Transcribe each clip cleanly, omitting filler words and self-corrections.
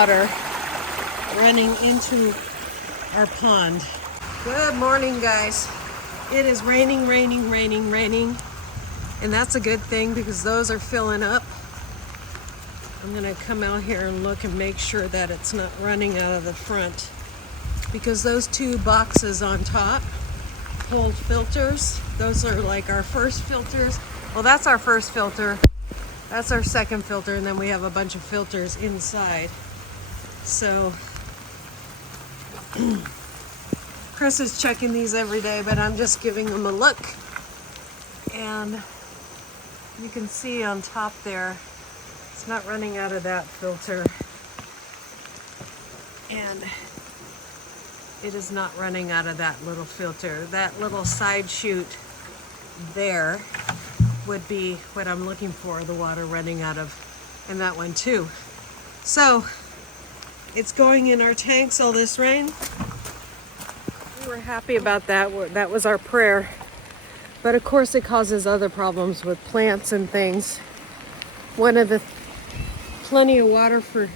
water running into our pond. Good morning, guys. It is raining, and that's a good thing because those are filling up. I'm gonna come out here and look and make sure that it's not running out of the front, because those two boxes on top hold filters. Those are like our first filters. Well, that's our first filter. That's our second filter, and then we have a bunch of filters inside. So Chris is checking these every day, but I'm just giving them a look. And you can see on top there, it's not running out of that filter. And it is not running out of that little filter. That little side chute there would be what I'm looking for, the water running out of, and that one too. So it's going in our tanks, all this rain. We were happy about that. That was our prayer. But of course it causes other problems with plants and things. One of the plenty of water for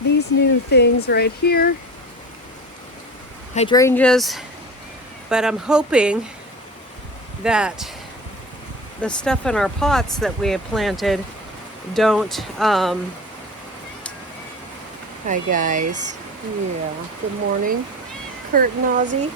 these new things right here, hydrangeas. But I'm hoping that the stuff in our pots that we have planted don't, hi guys. Yeah, good morning. Kurt and Ozzy,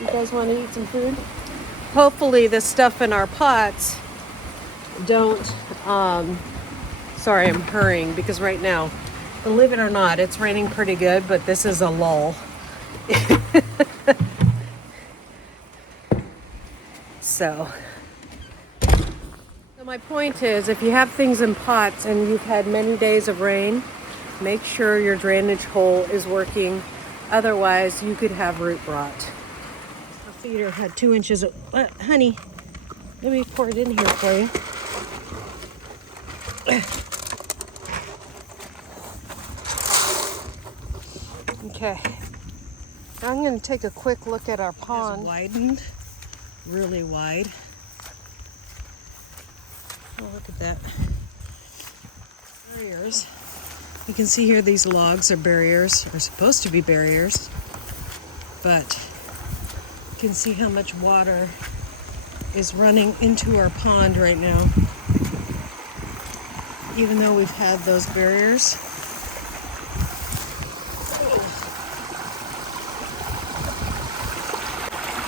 you guys want to eat some food? Hopefully the stuff in our pots don't, sorry, I'm hurrying because right now, believe it or not, it's raining pretty good, but this is a lull. So my point is, if you have things in pots and you've had many days of rain, make sure your drainage hole is working. Otherwise, you could have root rot. Our feeder had 2 inches of, honey, let me pour it in here for you. Okay. Now I'm going to take a quick look at our pond. It's widened, really wide. Oh, look at that. Barriers. You can see here these logs are barriers, are supposed to be barriers, but you can see how much water is running into our pond right now, even though we've had those barriers.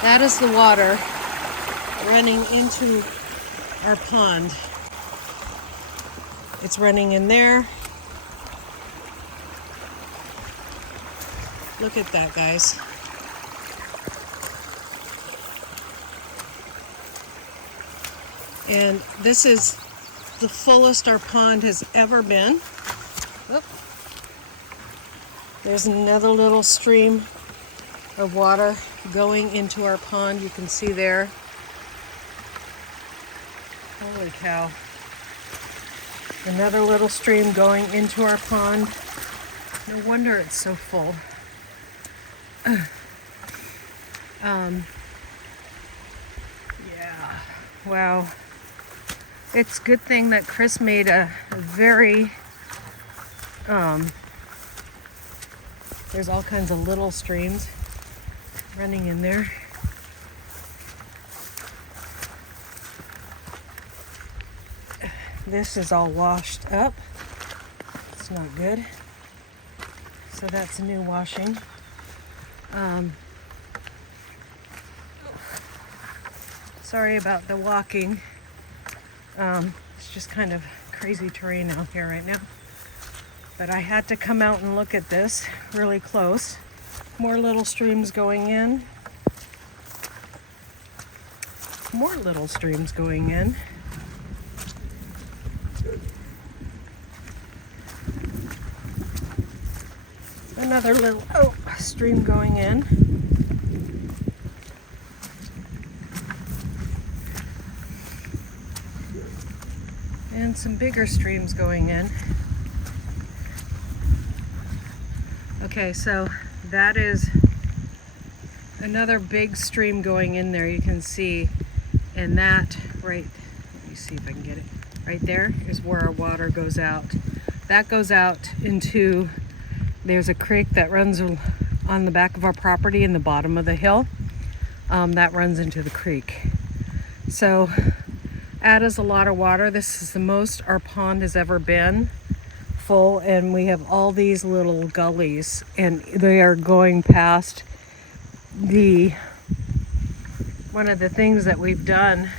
That is the water running into our pond. It's running in there. Look at that, guys. And this is the fullest our pond has ever been. Oop. There's another little stream of water going into our pond. You can see there. Holy cow. Another little stream going into our pond. No wonder it's so full. Yeah, wow. It's a good thing that Chris made a very, there's all kinds of little streams running in there. This is all washed up. It's not good. So that's a new washing. Sorry about the walking. It's just kind of crazy terrain out here right now. But I had to come out and look at this really close. More little streams going in. More little streams going in. Another little stream going in. And some bigger streams going in. Okay, so that is another big stream going in there, you can see. And that right, let me see if I can get it. Right there is where our water goes out. That goes out into there's a creek that runs on the back of our property in the bottom of the hill. That runs into the creek. So that is a lot of water. This is the most our pond has ever been full, and we have all these little gullies, and they are going past one of the things that we've done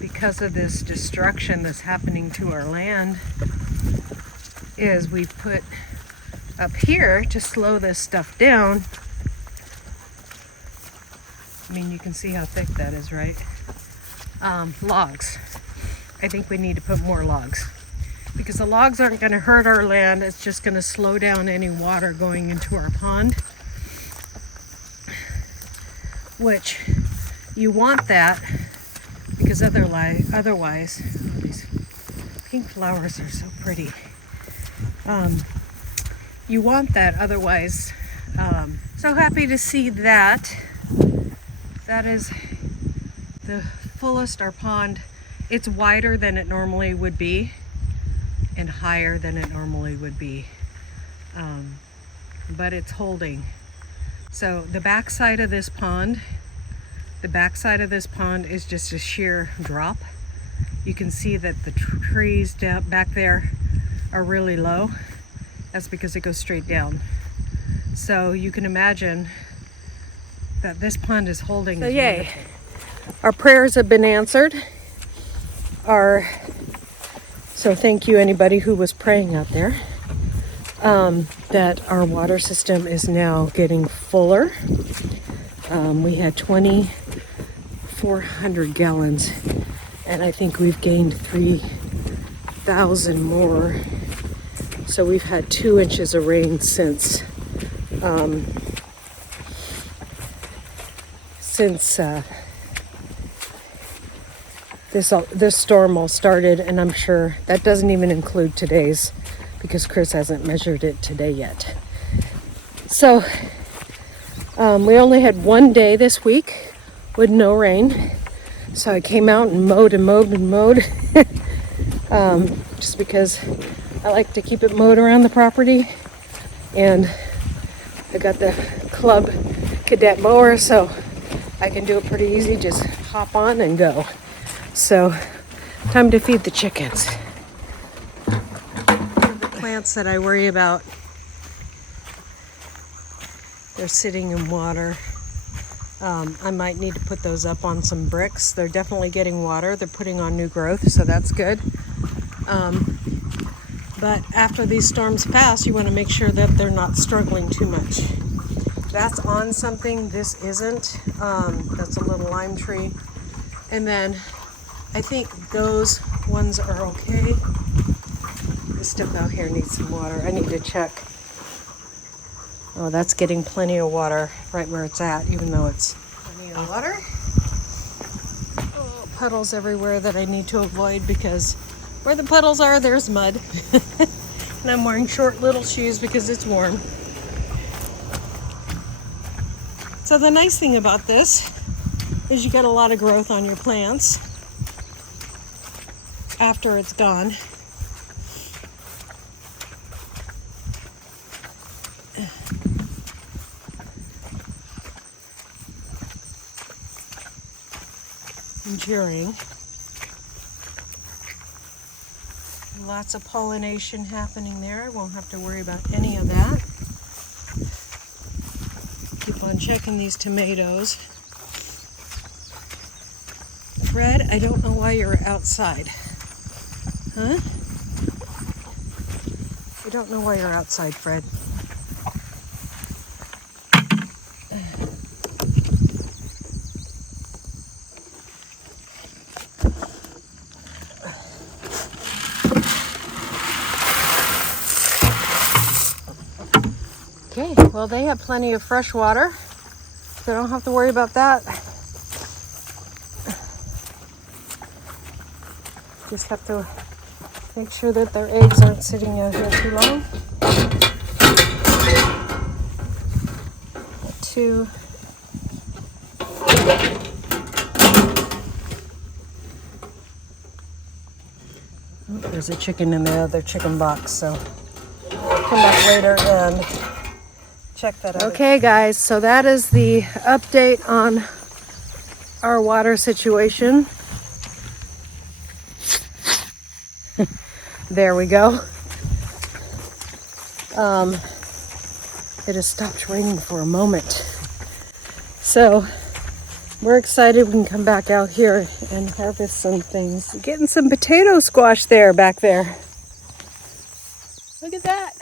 because of this destruction that's happening to our land is we've put up here to slow this stuff down. I mean, you can see how thick that is, right? Logs. I think we need to put more logs because the logs aren't going to hurt our land. It's just going to slow down any water going into our pond, which you want that because otherwise, oh, these pink flowers are so pretty. You want that, otherwise. So happy to see that. That is the fullest our pond. It's wider than it normally would be and higher than it normally would be, but it's holding. So the backside of this pond is just a sheer drop. You can see that the trees down back there are really low. That's because it goes straight down. So you can imagine that this pond is holding. So yay, our prayers have been answered. So thank you anybody who was praying out there. That our water system is now getting fuller. We had 2,400 gallons, and I think we've gained 3,000 more. So we've had 2 inches of rain since this storm all started, and I'm sure that doesn't even include today's because Chris hasn't measured it today yet. So we only had 1 day this week with no rain, so I came out and mowed just because I like to keep it mowed around the property, and I got the Club Cadet mower, so I can do it pretty easy, just hop on and go. So time to feed the chickens. The plants that I worry about, they're sitting in water. I might need to put those up on some bricks. They're definitely getting water. They're putting on new growth, so that's good. But after these storms pass, you want to make sure that they're not struggling too much. That's on something, this isn't. That's a little lime tree. And then I think those ones are okay. This stuff out here needs some water. I need to check. Oh, that's getting plenty of water right where it's at, even though it's plenty of water. Oh, puddles everywhere that I need to avoid because where the puddles are, there's mud. And I'm wearing short little shoes because it's warm. So the nice thing about this is you get a lot of growth on your plants after it's gone. During. Lots of pollination happening there. I won't have to worry about any of that. Keep on checking these tomatoes. Fred, I don't know why you're outside. Huh? I don't know why you're outside, Fred. Okay, well, they have plenty of fresh water, so I don't have to worry about that. Just have to make sure that their eggs aren't sitting out here too long. 2. Oh, there's a chicken in the other chicken box, so come back later and check that out. Okay, guys, so that is the update on our water situation. There we go. It has stopped raining for a moment. So we're excited we can come back out here and harvest some things. Getting some potato squash there, back there. Look at that.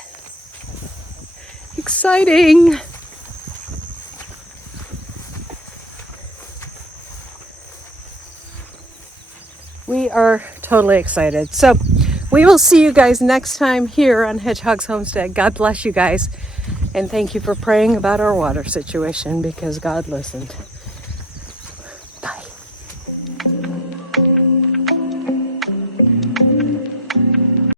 Exciting. We are totally excited. So we will see you guys next time here on Hedgehog's Homestead. God bless you guys. And thank you for praying about our water situation, because God listened.